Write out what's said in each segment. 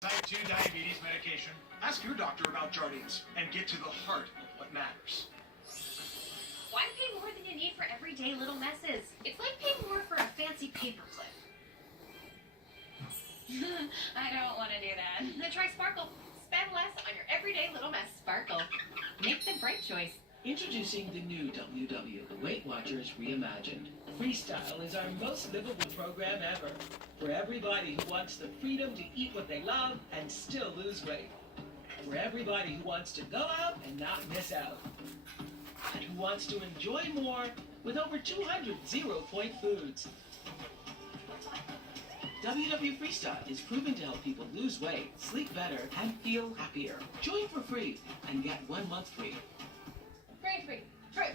Type 2 diabetes medication. Ask your doctor about Jardiance and get to the heart of what matters. Why pay more than you need for everyday little messes? It's like paying more for a fancy paperclip. I don't want to do that. Then try Sparkle. Spend less on your everyday little mess. Sparkle. Make the bright choice. Introducing the new WW, the Weight Watchers Reimagined. Freestyle is our most livable program ever. For everybody who wants the freedom to eat what they love and still lose weight. For everybody who wants to go out and not miss out. And who wants to enjoy more with over 200 zero-point foods. WW Freestyle is proven to help people lose weight, sleep better, and feel happier. Join for free and get 1 month free. Free. Free.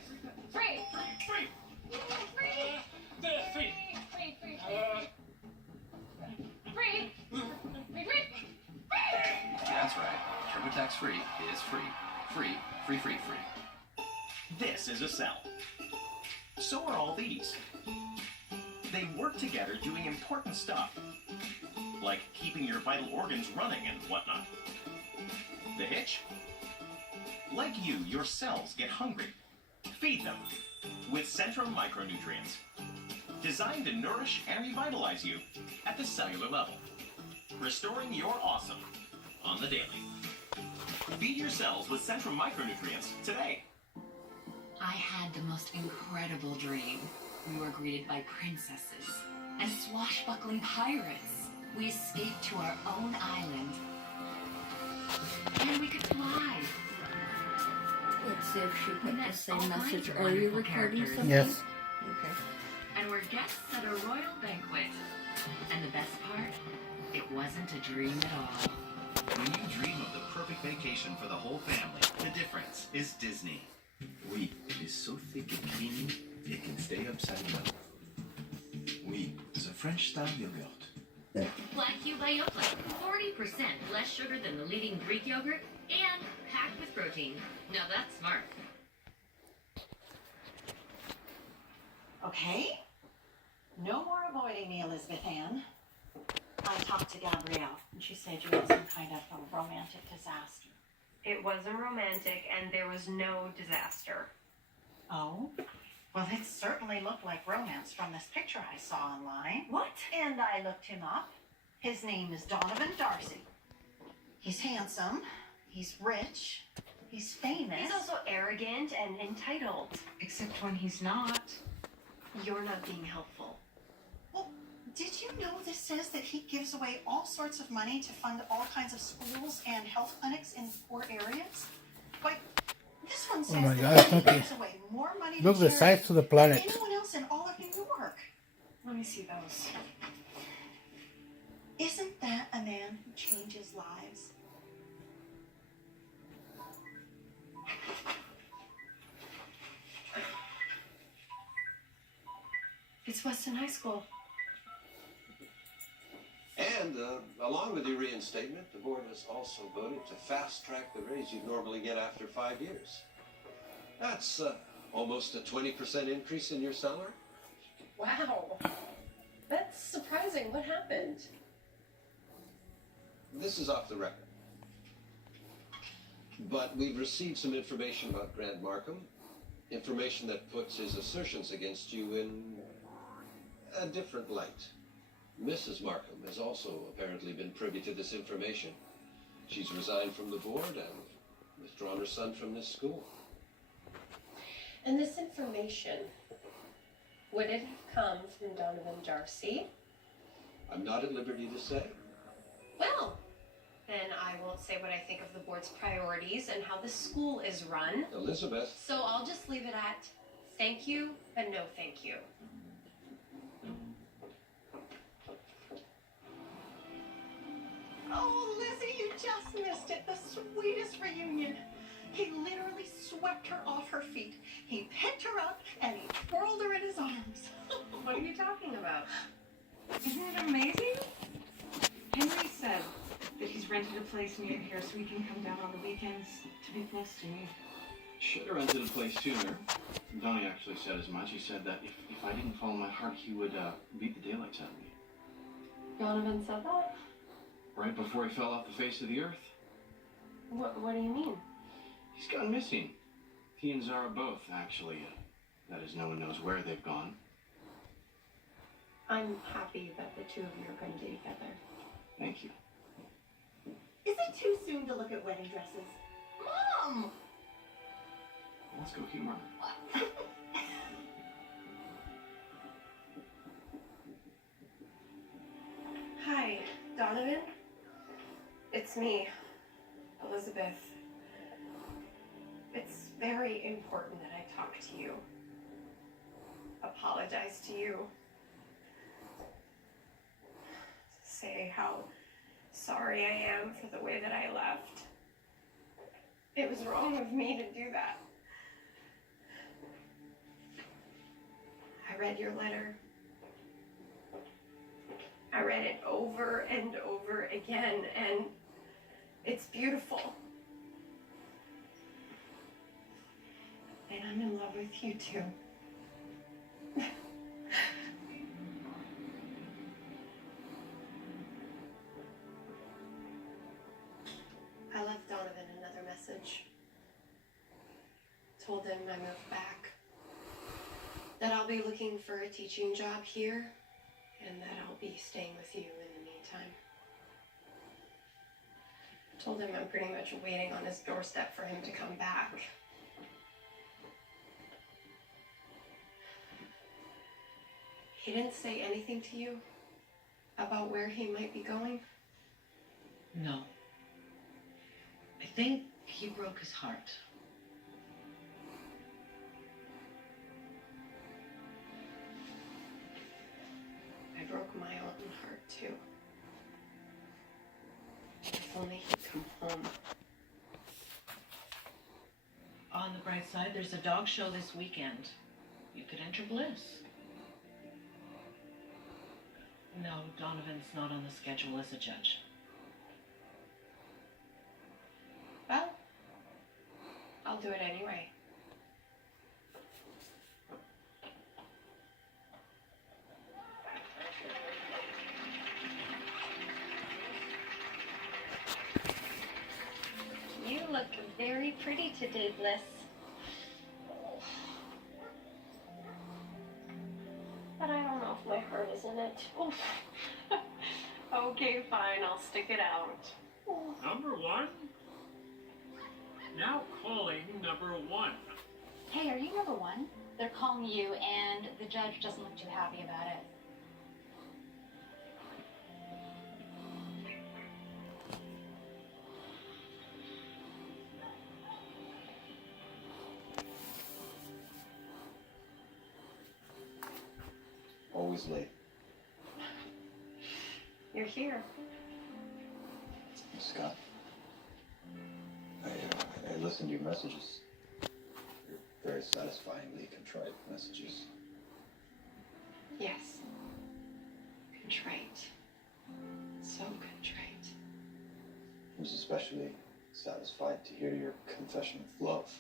That's right. TurboTax Free is free. Free. This is a cell. So are all these. They work together doing important stuff, like keeping your vital organs running and whatnot. The hitch? Like you, your cells get hungry. Feed them with Centrum micronutrients, designed to nourish and revitalize you at the cellular level, restoring your awesome on the daily. Feed your cells with Centrum micronutrients today. I had the most incredible dream. We were greeted by princesses and swashbuckling pirates. We escaped to our own island. And we could fly. Let's see if she put the same all message. kinds of Are you wonderful recording characters. something? Yes. Okay. And we're guests at a royal banquet. And the best part, it wasn't a dream at all. When you dream of the perfect vacation for the whole family, the difference is Disney. Oui, it is so thick and creamy, it can stay upside down. Oui, it's a French-style yogurt. Black Cube by Yoplait. 40% less sugar than the leading Greek yogurt and packed with protein. Now that's smart. Okay. No more avoiding me, Elizabeth Ann. I talked to Gabrielle, and she said you had some kind of a romantic disaster. It wasn't romantic, and there was no disaster. Oh? Well, it certainly looked like romance from this picture I saw online. What? And I looked him up. His name is Donovan Darcy. He's handsome. He's rich. He's famous. He's also arrogant and entitled. Except when he's not. You're not being helpful. Well, did you know this says that he gives away all sorts of money to fund all kinds of schools and health clinics in poor areas? Like, this one says my that gosh, he okay. gives away more money Look to at the size of the planet. than anyone else in all of New York. Let me see those. Isn't that a man who changes lives? It's Weston High School. And along with your reinstatement, the board has also voted to fast-track the raise you'd normally get after 5 years. That's almost a 20% increase in your salary. Wow. That's surprising. What happened? This is off the record. But we've received some information about Grant Markham, information that puts his assertions against you in a different light. Mrs. Markham has also apparently been privy to this information. She's resigned from the board and withdrawn her son from this school. And this information, would it have come from Donovan Darcy? I'm not at liberty to say. Well, then I won't say what I think of the board's priorities and how the school is run. Elizabeth. So I'll just leave it at thank you, but no thank you. Oh, Lizzie, you just missed it. The sweetest reunion. He literally swept her off her feet. He picked her up and he twirled her in his arms. What are you talking about? Isn't it amazing? Henry said that he's rented a place near here so he can come down on the weekends to be close to me. Should have rented a place sooner. Donnie actually said as much. He said that if I didn't follow my heart, he would beat the daylights out of me. Donovan said that? right before he fell off the face of the earth. What do you mean? He's gone missing. He and Zara both, actually. That is, no one knows where they've gone. I'm happy that the two of you are going to be together. Thank you. Is it too soon to look at wedding dresses? Mom! Let's go humor her. Hi, Donovan. It's me, Elizabeth. It's very important that I talk to you. Apologize to you. Say how sorry I am for the way that I left. It was wrong of me to do that. I read your letter. I read it over and over again, and it's beautiful. And I'm in love with you too. I left Donovan another message. Told him I moved back. That I'll be looking for a teaching job here, and that I'll be staying with you in the meantime. Told him I'm pretty much waiting on his doorstep for him to come back. He didn't say anything to you about where he might be going? No. I think he broke his heart. I broke my own heart too. If only he'd come home. On the bright side, there's a dog show this weekend. You could enter Bliss. No, Donovan's not on the schedule as a judge. Well, I'll do it anyway. You look very pretty today, Bliss. But I don't know if my heart is in it. Oof. Okay, fine, I'll stick it out. Number one? Now calling number one. Hey, are you number one? They're calling you, and the judge doesn't look too happy about it. Always late. You're here. Scott, I listened to your messages. Your very satisfyingly contrite messages. Yes. Contrite. So contrite. I was especially satisfied to hear your confession of love.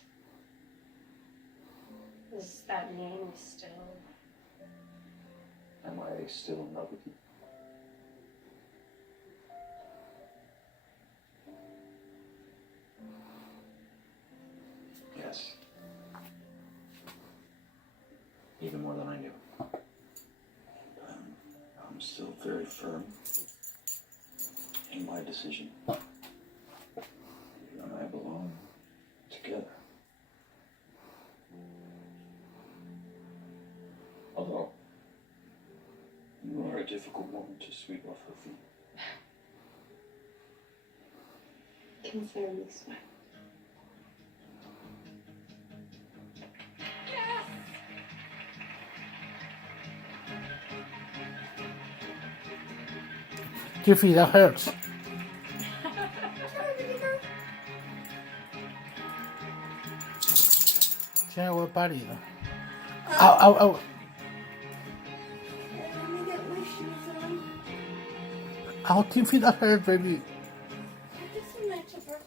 Does that mean still? Am I still in love with you? Yes. Even more than I knew. I'm still very firm in my decision. You and I belong together. Although, you are a difficult woman to sweep off her feet. Consider me sweat. Jiffy, that hurts. Tiene agua pálida. Ow, ow, ow. Let me get my shoes on. Ow, Tiffy, that hurts, baby. Just a minute, Chipper.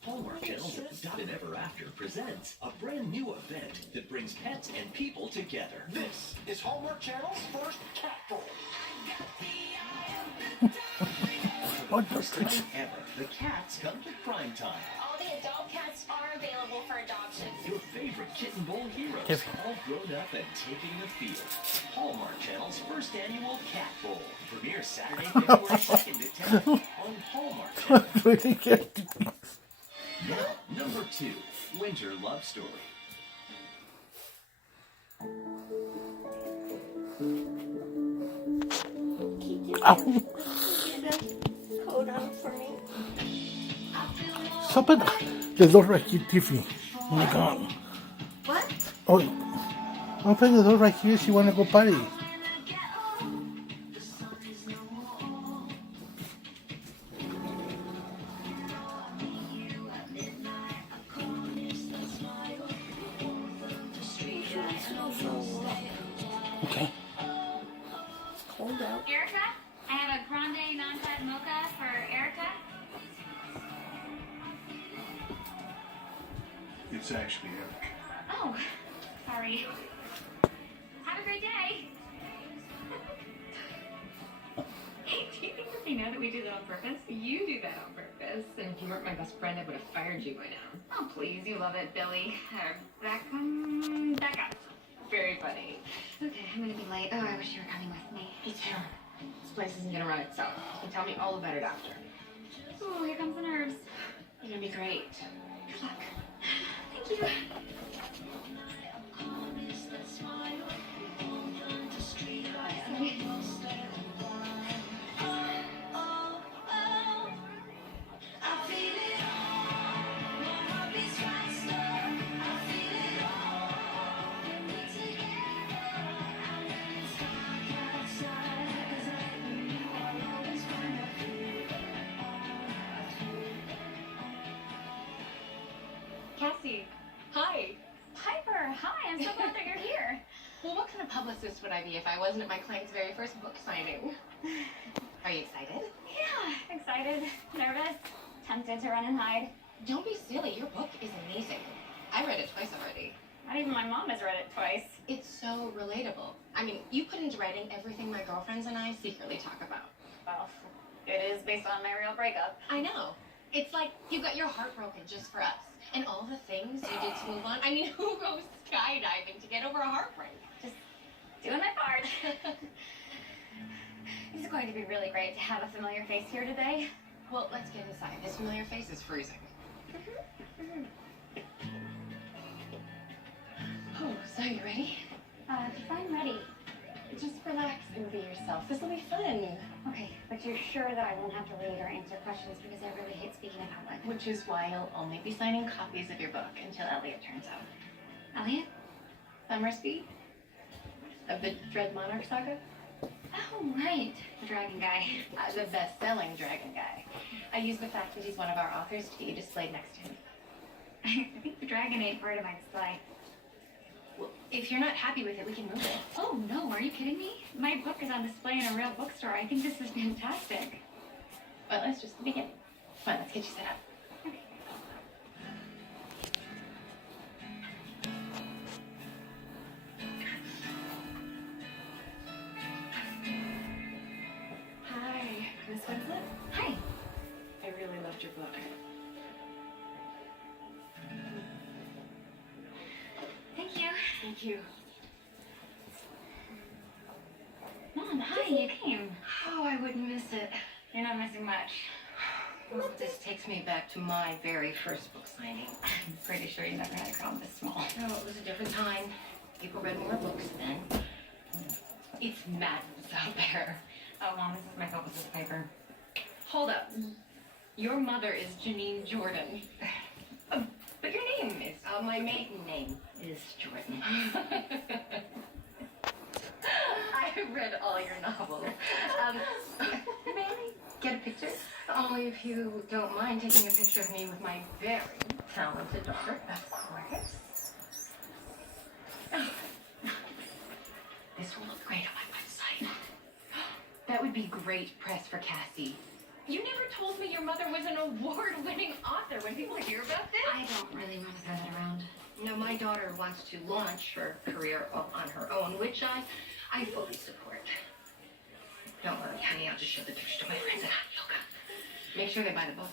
Hallmark Channel's Dotted Ever After presents a brand new event that brings pets and people together. This is Hallmark Channel's first cat bowl. What the First time ever, the cats come to prime time. All the adult cats are available for adoption. Your favorite Kitten Bowl heroes, Tiffy. all grown up and taking the field. Hallmark Channel's first annual Cat Bowl premieres Saturday, February 2nd at 10 on Hallmark Channel. Really good. Now, number 2, Winter Love Story. Ow. Get a coat on for me. Open the door right here, Tiffy. Oh my God. What? Oh, open the door right here. She wanna go party. Okay. Cold out. Erica, I have a grande non-fat mocha for Erica. It's actually Eric. Oh, sorry. Have a great day. Do you think that they know that we do that on purpose? You do that on purpose, and if you weren't my best friend, I would have fired you by now. Oh, please, you love it, Billy. Back up. Very funny. Okay, I'm gonna be late. Oh, I wish you were coming with me. Me too. This place isn't gonna run itself. You can tell me all about it after. Oh, here comes the nerves. You're gonna be great. Good luck. Thank you. Cassie, hi. Piper, hi. I'm so glad that you're here. Well, what kind of publicist would I be if I wasn't at my client's very first book signing? Are you excited? Yeah, excited, nervous, tempted to run and hide. Don't be silly. Your book is amazing. I read it twice already. Not even my mom has read it twice. It's so relatable. I mean, you put into writing everything my girlfriends and I secretly talk about. Well, it is based on my real breakup. I know. It's like you got your heart broken just for us. And all the things you did to move on. I mean, who goes skydiving to get over a heartbreak? Just doing my part. It's going to be really great to have a familiar face here today. Well, let's get inside. This familiar face is freezing. Oh, so you ready? I'm ready. Just relax and be yourself. This will be fun. Okay, but you're sure that I won't have to read or answer questions because I really hate speaking in public. Which is why I'll only be signing copies of your book until Elliot turns out. Elliot? Summersby? Of the Dread Monarch saga? Oh, right. The dragon guy. The best-selling dragon guy. I use the fact that he's one of our authors to get you displayed next to him. I think the dragon ain't part of my display. Well, if you're not happy with it, we can move it. Oh, no, are you kidding me? My book is on display in a real bookstore. I think this is fantastic. Well, that's just the beginning. Come on, let's get you set up. Hi, Miss Winslet. Hi. I really loved your book. Thank you. Thank you. Mom, hi, you came. Oh, I wouldn't miss it. You're not missing much. Well, this takes me back to my very first book signing. I'm pretty sure you never had a crowd this small. No, it was a different time. People read more books then. It's madness out there. Oh, Mom, this is my publicist, Piper. Hold up. Your mother is Janine Jordan. But your name is... my maiden name is Jordan. I read all your novels. May I get a picture? Only if you don't mind taking a picture of me with my very talented daughter. Of course. Oh. This will look great on my website. That would be great press for Cassie. You never told me your mother was an award-winning author. When people hear about this... I don't really want to throw that around. No, my daughter wants to launch her career on her own, which I fully support. Don't worry, honey, I'll just show the picture to my friends at hot yoga. Make sure they buy the book.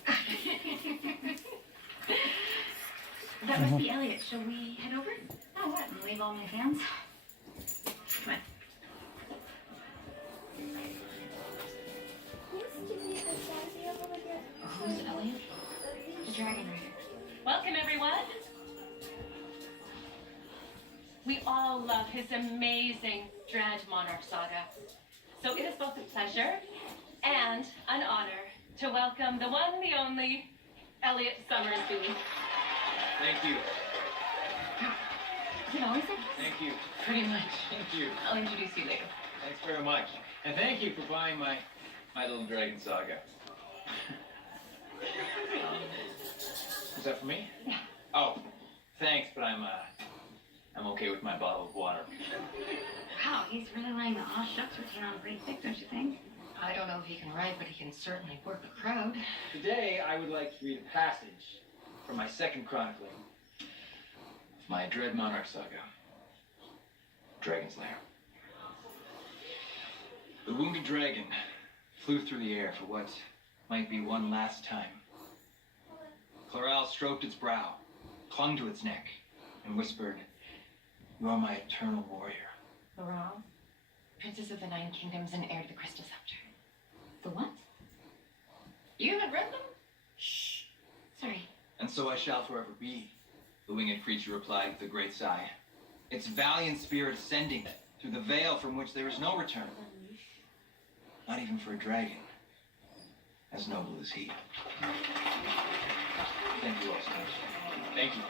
That must be Elliot. Shall we head over? Oh, what? And leave all my fans? Come on. Who's Elliot? The Dragon Rider. Welcome, everyone. We all love his amazing Dread Monarch saga. So it is both a pleasure and an honor to welcome the one, the only, Elliot Summersby. Thank you. Is it always like this? Thank you. Pretty much. Thank you. I'll introduce you later. Thanks very much. And thank you for buying my little dragon saga. Is that for me? Yeah. Oh, thanks, but I'm okay with my bottle of water. Wow, he's really laying the aw shucks routine on pretty thick, don't you think? I don't know if he can write, but he can certainly work a crowd. Today, I would like to read a passage from my second chronicling of my Dread Monarch saga, Dragon's Lair. The wounded dragon flew through the air for what might be one last time. Chloral stroked its brow, clung to its neck, and whispered, "You are my eternal warrior." Laurel, Princess of the Nine Kingdoms and heir to the Crystal Scepter. The what? You haven't read them? Shh. Sorry. "And so I shall forever be," the winged creature replied with a great sigh, its valiant spirit ascending through the veil from which there is no return. Not even for a dragon as noble as he. Thank you all so much. Thank you.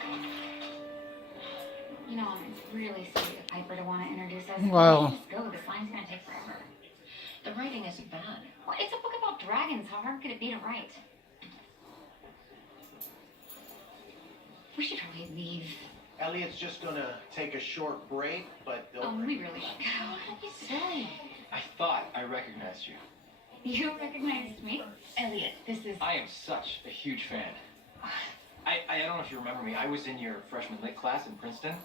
You know, it's really sweet of Piper to want to introduce us. Wow. Just go. This line's gonna take forever. The writing isn't bad. Well, it's a book about dragons. How hard could it be to write? We should probably leave. Elliot's just gonna take a short break, but they'll... We really should go. Don't be silly. I thought I recognized you. You recognized me? Elliot, this is... I am such a huge fan. I don't know if you remember me. I was in your freshman lit class in Princeton.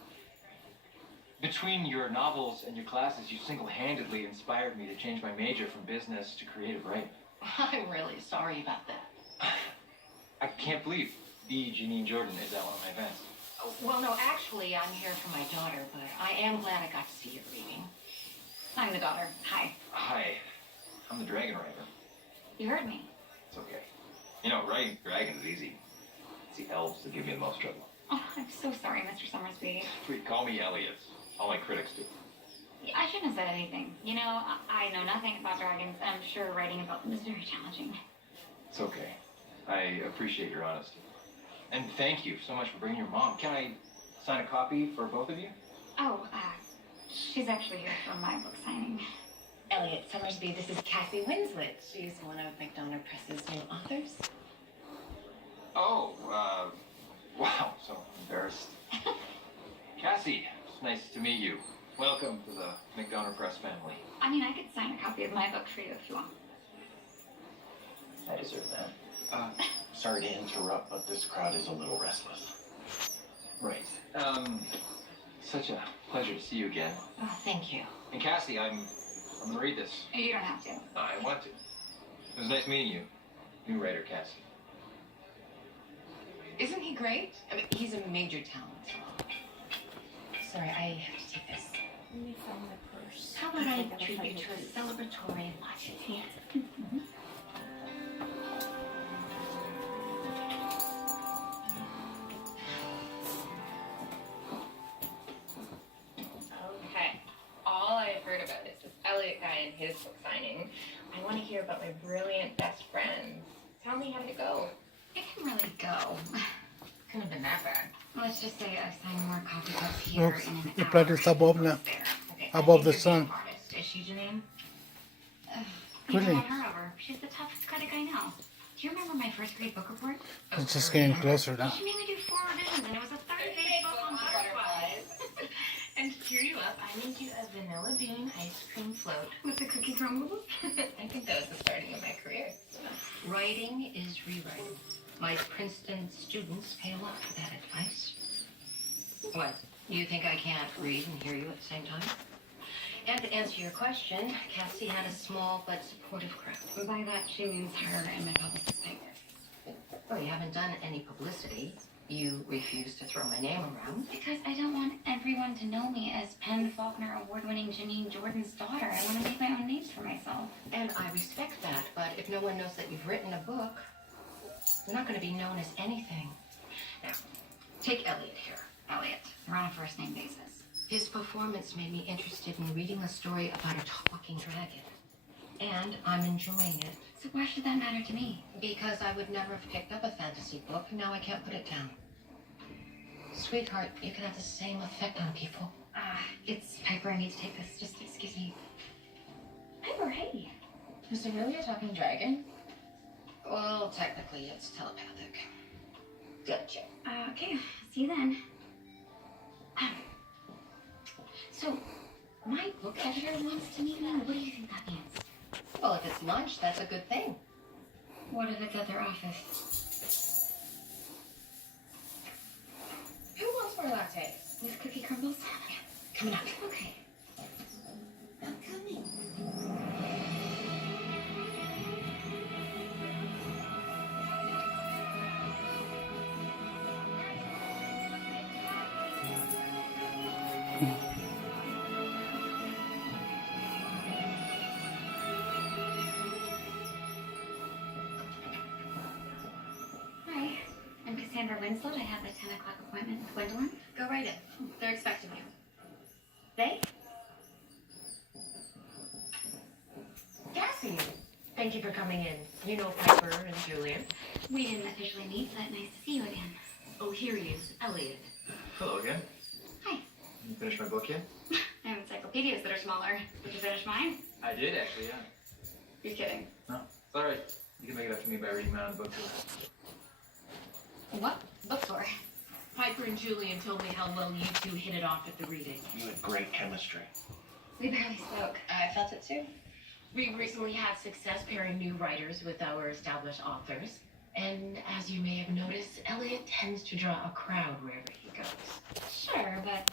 Between your novels and your classes, you single-handedly inspired me to change my major from business to creative writing. I'm really sorry about that. I can't believe the Janine Jordan is at one of my events. Oh, well, no, actually, I'm here for my daughter, but I am glad I got to see your reading. I'm the daughter. Hi. Hi, I'm the dragon writer. You heard me. It's okay. You know, writing dragons is easy. It's the elves that give me the most trouble. Oh, I'm so sorry, Mr. Summersby. Please call me Elliot. All my critics do. I shouldn't have said anything. You know, I know nothing about dragons, and I'm sure writing about them is very challenging. It's okay. I appreciate your honesty. And thank you so much for bringing your mom. Can I sign a copy for both of you? Oh, she's actually here for my book signing. Elliot Summersby, this is Cassie Winslet. She's one of McDonough Press's new authors. Oh, wow, so embarrassed. Cassie, it's nice to meet you. Welcome to the McDonough Press family. I mean, I could sign a copy of my book for you if you want. I deserve that. Sorry to interrupt, but this crowd is a little restless. Right. Such a pleasure to see you again. Oh, thank you. And Cassie, I'm gonna read this. You don't have to. I want to. It was nice meeting you, new writer Cassie. Isn't he great? I mean, he's a major talent. Sorry, I have to take this. Let me find my purse. How about I treat you to a celebratory latte? Mm-hmm. Okay. All I've heard about is this Elliot guy and his book signing. I want to hear about my brilliant best friends. Tell me how to go. It can really go. Couldn't have been that bad. Let's just say I signed more copy cuts here Looks, in an the hour. blood is above now. Okay, Above the I think you're sun. being honest. Is she Janine? You Really? won her over. She's the toughest critic I know. Do you remember my first grade book report? It's just getting closer now. She made me do 4 revisions, and it was a 30-page book on butterflies. And to cheer you up, I made you a vanilla bean ice cream float. With the cookie crumble. I think that was the starting of my career. Writing is rewriting. My Princeton students pay a lot for that advice. What? You think I can't read and hear you at the same time? And to answer your question, Cassie had a small but supportive crowd. By that, she means her and my publicist papers. Well, you haven't done any publicity. You refuse to throw my name around. Because I don't want everyone to know me as Penn Faulkner award-winning Janine Jordan's daughter. I want to make my own names for myself. And I respect that, but if no one knows that you've written a book, you're not going to be known as anything. Now, take Elliot here. Elliot. We're on a first-name basis. His performance made me interested in reading a story about a talking dragon. And I'm enjoying it. So why should that matter to me? Because I would never have picked up a fantasy book, and now I can't put it down. Sweetheart, you can have the same effect on people. It's Piper. I need to take this. Just excuse me. Piper, hey. Is it really a talking dragon? Well, technically, it's telepathic. Gotcha. Okay, see you then. So, my book editor wants to meet me. What do you think that means? Well, if it's lunch, that's a good thing. What if it's at their office? Who wants more latte? With cookie crumbles? Coming up. Okay. I'm coming. Hi, I'm Cassandra Winslow. I have a 10 o'clock appointment with Gwendolyn. Go right in. They're expecting you. They? Cassie, thank you for coming in. You know Piper and Julian. We didn't officially meet, but nice to see you again. Oh, here he is, Elliot. Hello again. Hi. You finished my book yet? I have encyclopedias that are smaller. Did you finish mine? I did, actually, yeah. You're kidding. No, it's alright. You can make it up to me by reading my own book tour. What bookstore? Piper and Julian told me how well you two hit it off at the reading. You had great chemistry. We barely spoke. I felt it too. We recently had success pairing new writers with our established authors. And as you may have noticed, Elliot tends to draw a crowd wherever he goes. Sure, but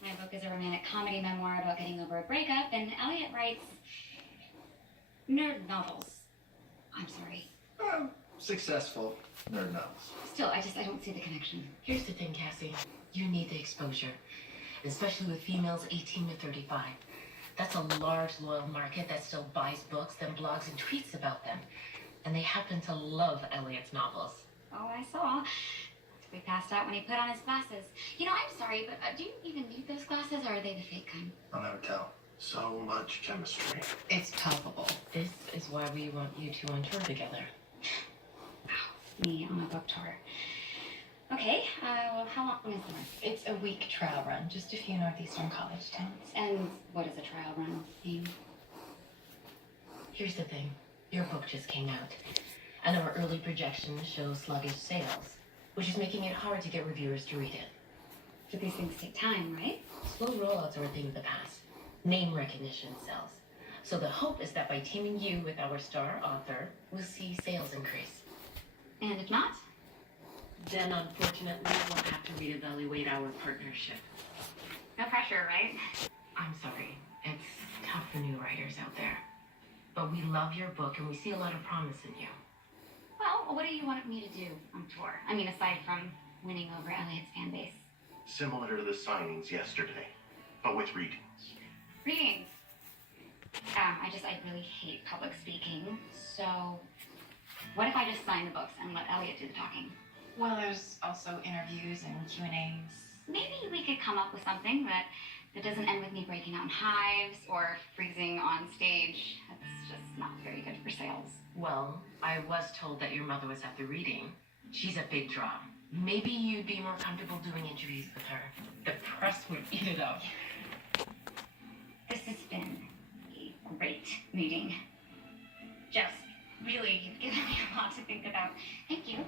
my book is a romantic comedy memoir about getting over a breakup, and Elliot writes nerd novels. I'm sorry. Successful nerd novels. Still, I don't see the connection. Here's the thing, Cassie. You need the exposure, especially with females 18 to 35. That's a large, loyal market that still buys books, then blogs and tweets about them. And they happen to love Elliot's novels. Oh, I saw. We passed out when he put on his glasses. You know, I'm sorry, but do you even need those glasses, or are they the fake kind? I'll never tell. So much chemistry. It's palpable. This is why we want you two on tour together. Me on a book tour. Okay, well, how long is it? It's a week trial run, just a few northeastern college towns. And what does a trial run mean? Here's the thing. Your book just came out, and our early projections show sluggish sales, which is making it hard to get reviewers to read it. But these things take time, right? Slow rollouts are a thing of the past. Name recognition sells. So the hope is that by teaming you with our star author, we'll see sales increase. And if not? Then, unfortunately, we'll have to reevaluate our partnership. No pressure, right? I'm sorry. It's tough for new writers out there. But we love your book, and we see a lot of promise in you. Well, what do you want me to do on tour? I mean, aside from winning over Elliot's fan base. Similar to the signings yesterday, but with readings. Readings. I really hate public speaking. So, what if I just sign the books and let Elliot do the talking? Well, there's also interviews and Q&As. Maybe we could come up with something that doesn't end with me breaking out in hives or freezing on stage. That's just not very good for sales. Well, I was told that your mother was at the reading. She's a big draw. Maybe you'd be more comfortable doing interviews with her. The press would eat it up. This has been a great meeting. Just really, you've given me a lot to think about. Thank you.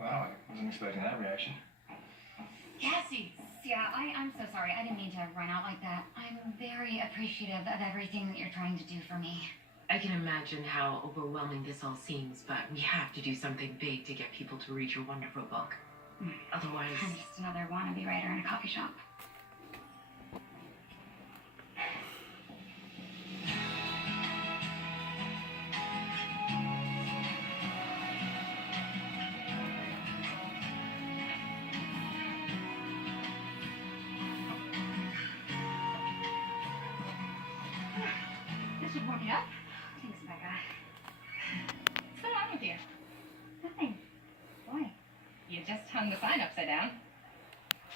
Wow, I wasn't expecting that reaction. Cassie! Yeah, I'm so sorry. I didn't mean to run out like that. I'm very appreciative of everything that you're trying to do for me. I can imagine how overwhelming this all seems, but we have to do something big to get people to read your wonderful book. Otherwise... I'm just another wannabe writer in a coffee shop. This should warm you up. Thanks, Becca. What's going on with you? Nothing. Why? You just hung the sign upside down.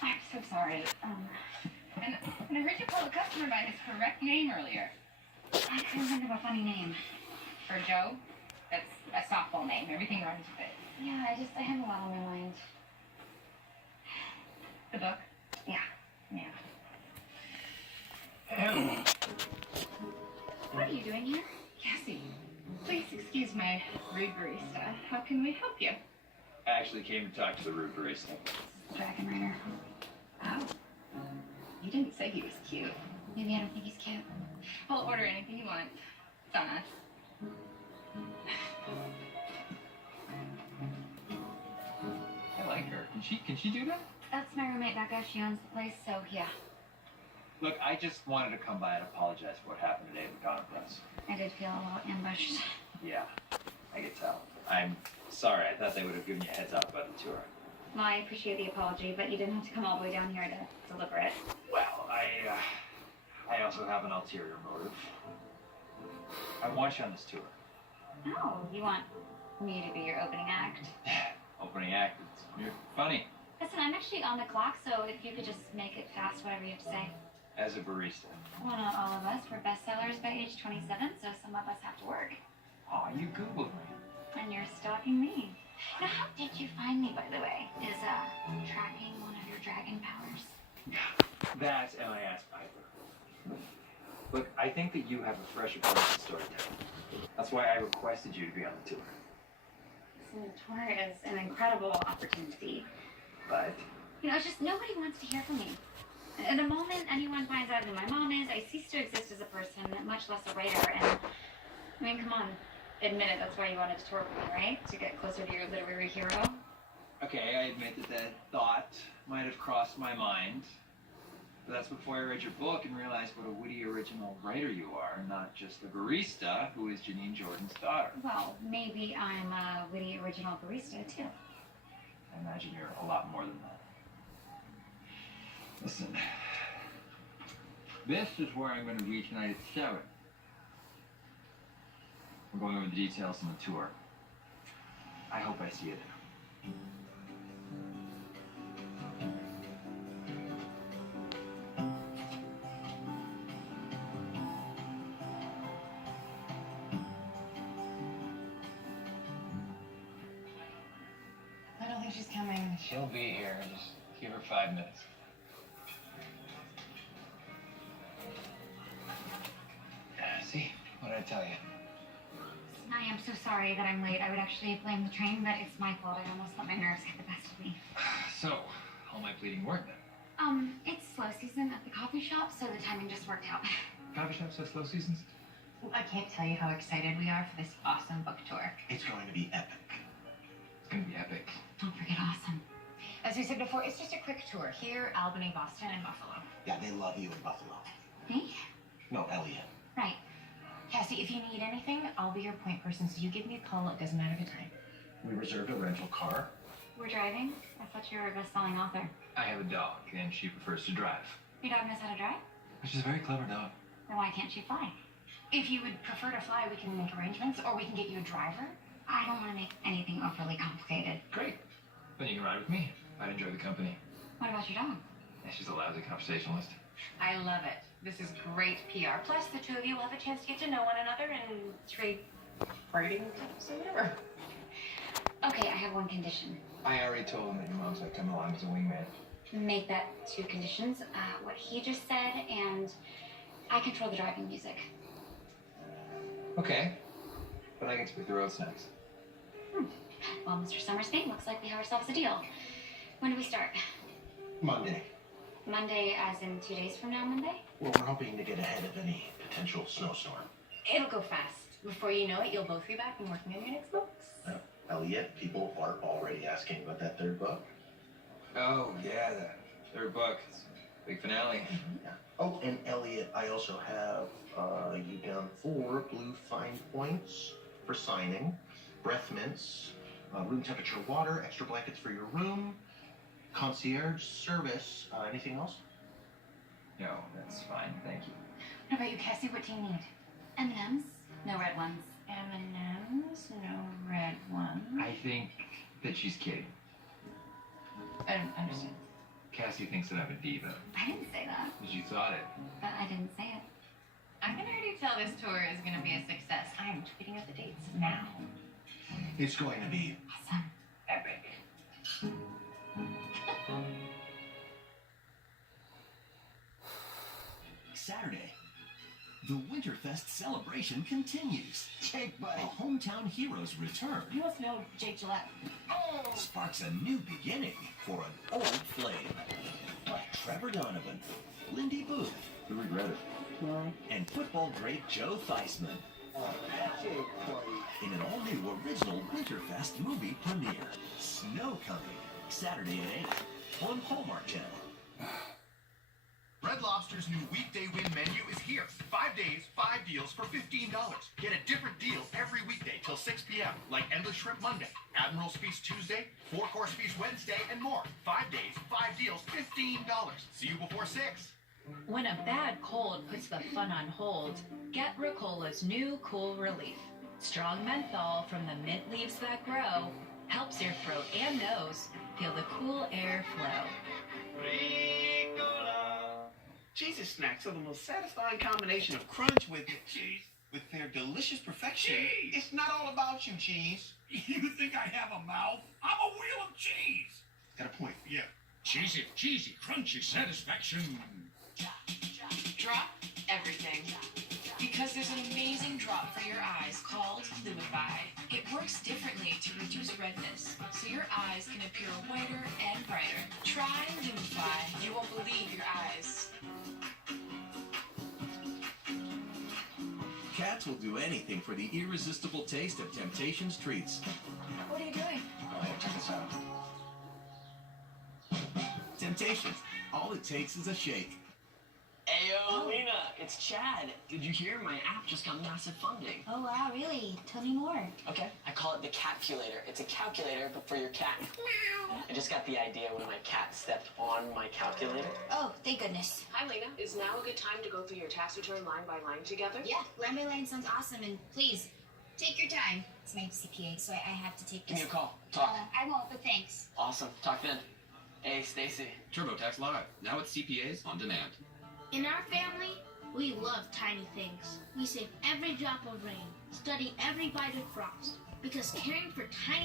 I'm so sorry. And I heard you call a customer by his correct name earlier. I couldn't think of a funny name. For Joe, that's a softball name. Everything rhymes with it. Yeah, I have a lot on my mind. The book? Yeah. Yeah. What are you doing here? Cassie, please excuse my rude barista. How can we help you? I actually came to talk to the rude barista. Dragon Rider. Oh. You didn't say he was cute. Maybe I don't think he's cute. I'll order anything you want. It's on us. I like her. Can she do that? That's my roommate Becca. She owns the place, so yeah. Look, I just wanted to come by and apologize for what happened today with Connor Press. I did feel a little ambushed. Yeah, I could tell. I'm sorry. I thought they would have given you a heads up about the tour. Well, I appreciate the apology, but you didn't have to come all the way down here to deliver it. Well, I also have an ulterior motive. I want you on this tour. Oh, you want me to be your opening act? Opening act. You're funny. Listen, I'm actually on the clock, so if you could just make it fast, whatever you have to say. As a barista. Well, not all of us. We're bestsellers by age 27, so some of us have to work. Oh, you Googled me. And you're stalking me. Now, how did you find me, by the way? Is tracking one of your dragon powers? That's MIS Piper. Look, I think that you have a fresh approach to storytelling. That's why I requested you to be on the tour. So the tour is an incredible opportunity. But You know, it's just nobody wants to hear from me. And the moment anyone finds out who my mom is, I cease to exist as a person, much less a writer. And, I mean, come on. Admit it, that's why you wanted to tour with me, right? To get closer to your literary hero? okay, I admit that thought might have crossed my mind. But that's before I read your book and realized what a witty original writer you are, not just the barista who is Janine Jordan's daughter. Well, maybe I'm a witty original barista, too. I imagine you're a lot more than that. Listen, this is where I'm going to be tonight at 7. We're going over the details on the tour. I hope I see you there. I don't think she's coming. She'll be here. Just give her 5 minutes. See? What did I tell you? I am so sorry that I'm late. I would actually blame the train, but it's my fault. I almost let my nerves get the best of me. So, all my pleading worked then. It's slow season at the coffee shop, so the timing just worked out. Coffee shops have slow seasons? I can't tell you how excited we are for this awesome book tour. It's going to be epic. It's going to be epic. Don't forget awesome. As we said before, it's just a quick tour. Here, Albany, Boston, and Buffalo. Yeah, they love you in Buffalo. Me? No, Elliot. Right. Cassie, if you need anything, I'll be your point person, so you give me a call. It doesn't matter the time. We reserved a rental car. We're driving? I thought you were a best-selling author. I have a dog, and she prefers to drive. Your dog knows how to drive? She's a very clever dog. Then why can't she fly? If you would prefer to fly, we can make arrangements, or we can get you a driver. I don't want to make anything overly complicated. Great. Then you can ride with me. I'd enjoy the company. What about your dog? Yeah, she's a lousy conversationalist. I love it. This is great PR. Plus, the two of you will have a chance to get to know one another and trade writing tips or whatever. Okay, I have one condition. I already told him that your mom's like coming along as a wingman. Make that 2 conditions. What he just said, and I control the driving music. Okay. But I get to pick the road snacks. Well, Mr. Summersby, looks like we have ourselves a deal. When do we start? Monday. Monday, as in 2 days from now, Monday? Well, we're hoping to get ahead of any potential snowstorm. It'll go fast. Before you know it, you'll both be back and working on your next books. Elliot, people are already asking about that 3rd book. Oh, yeah, the third book. Big finale. Oh, and Elliot, I also have you down for blue fine points for signing, breath mints, room temperature water, extra blankets for your room, concierge service. Anything else? No, that's fine. Thank you. What about you, Cassie? What do you need? M&M's? No red ones. M&M's? No red ones. I think that she's kidding. I don't understand. Cassie thinks that I'm a diva. I didn't say that. You thought it. But I didn't say it. I can already tell this tour is going to be a success. I am tweeting out the dates now. It's going to be Awesome. Epic. Saturday, the Winterfest celebration continues. Jake, buddy. A hometown hero's return You must know Jake Gillette. sparks a new beginning for an old flame. Like Trevor Donovan, Lindy Booth, we regret it. and football great Joe Theismann. In an all-new original Winterfest movie premiere, Snow Coming, Saturday at 8 on Hallmark Channel. Red Lobster's new weekday win menu is here. 5 days, 5 deals for $15. Get a different deal every weekday till 6 p.m. Like Endless Shrimp Monday, Admiral's Feast Tuesday, 4-Course Feast Wednesday, and more. 5 days, 5 deals, $15. See you before 6. When a bad cold puts the fun on hold, get Ricola's new Cool Relief. Strong menthol from the mint leaves that grow helps your throat and nose feel the cool air flow. Cheese's snacks are the most satisfying combination of crunch with cheese, with their delicious perfection. Cheese! It's not all about you, Cheese. You think I have a mouth? I'm a wheel of cheese. Got a point. Yeah. Cheesy, crunchy satisfaction. Drop everything. Because there's an amazing drop for your eyes called Lumify. It works differently to reduce redness, so your eyes can appear whiter and brighter. Try Lumify. You won't believe your eyes. Cats will do anything for the irresistible taste of Temptations treats. What are you doing? Go ahead, check this out. Temptations. All it takes is a shake. Ayo, Lena, it's Chad. Did you hear? My app just got massive funding. Oh, wow, really? Tell me more. Okay, I call it the Catculator. It's a calculator, but for your cat. I just got the idea when my cat stepped on my calculator. Oh, thank goodness. Hi, Lena. Is now a good time to go through your tax return line by line together? Yeah, line by line sounds awesome, and please, take your time. It's my CPA, so I have to take this. Give me a call. Talk. I won't, but thanks. Awesome. Talk then. Hey, Stacy. TurboTax Live. Now with CPAs on demand. In our family, we love tiny things. We save every drop of rain, study every bite of frost, because caring for tiny